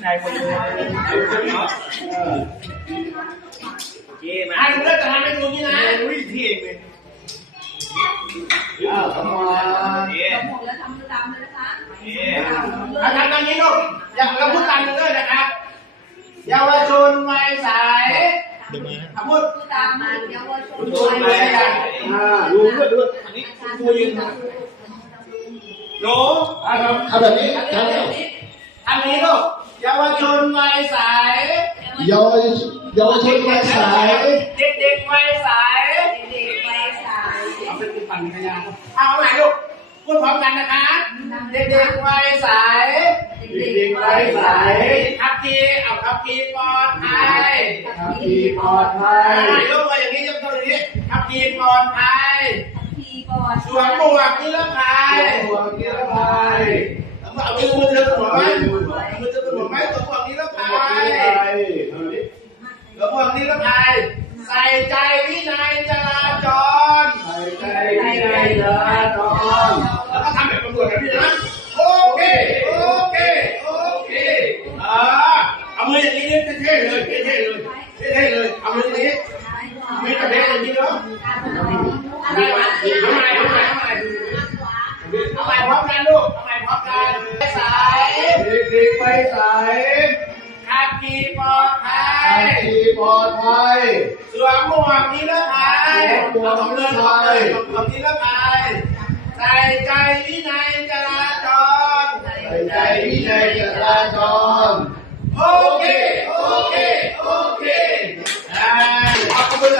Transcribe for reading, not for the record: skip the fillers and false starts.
ใจหมดเลยโอเคมาไอ้เพื่อนจะทำให้ดูนี่นะอุ้ยที่เองเลยทำมาบอกแล้วทำตามเลยนะคะทำตามนี้ลูกอย่าเราพูดตามกันด้วยนะครับเยาวชนวัยใสพูดตามมาเยาวชนวัยใสรู้ด้วยอันนี้ตัวยืนโน้ทำแบบนี้ทำนี้ลูกเยาวชนวัยใสเยาวชนวัยใสเด็กวัยใสเอาเป็นปั่นขยะเอาไหนลูกพูดพร้อมกันนะคะเด็กวัยใสวัยใสขับขี่ปลอดภัยยกมาอย่างนี้ยกตัวอย่างนี้ขับขี่ปลอดภัยสวมหมวกนิรภัยเอามือเธอเป็นหัวไหมมือเธอเป็นหัวไหมตัวหมวกนิรภัยตัวหมวกนิรภัยใส่ใจวินัยจราจรแล้วก็ทำแบบตำรวจแบบนี้นะโอเคเอามืออย่างนี้เท่เลยเอามืออย่างนี้มือกระเด็นอย่างนี้เนาะเอาใหม่พร้อมกันลูกเอาใหม่พร้อมกันสายเด็กวัยใสขับขี่ปลอดภัยสวมหมวกนิรภัยของนิรภัยใส่ใจวินัยจราจรโอเคขอบคุณ